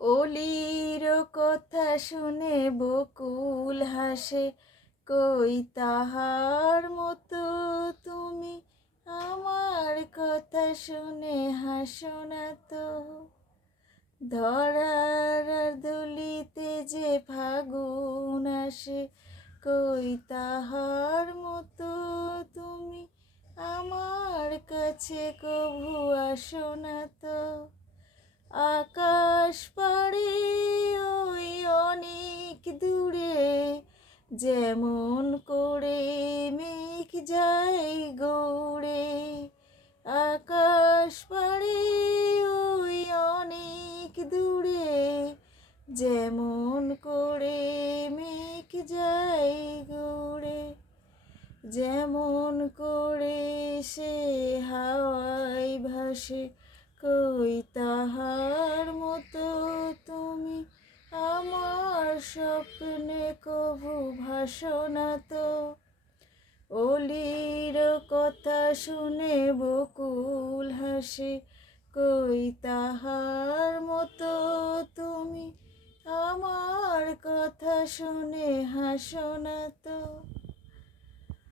অলির কথা শুনে বকুল হাসে, কই তাহার মতো তুমি আমার কথা শুনে হাসো না তো। ধরার দুলিতে যে ফাগুন আসে, কই তাহার মতো তুমি আমার কাছে কভু আসো না তো। আকাশ পাড়ে ওই অনেক দূরে, যেমন করে মেঘ যায় গৌড়ে। আকাশ পাড়ে ওই অনেক দূরে, যেমন করে মেঘ যায় গৌড়ে। যেমন করে সে হাওয়ায় ভাসে, কই তাহার মতো তুমি আমার স্বপ্নে কভু ভাসো না তো। অলির কথা শুনে বকুল হাসে, কই তাহার মতো তুমি আমার কথা শুনে হাসো না তো।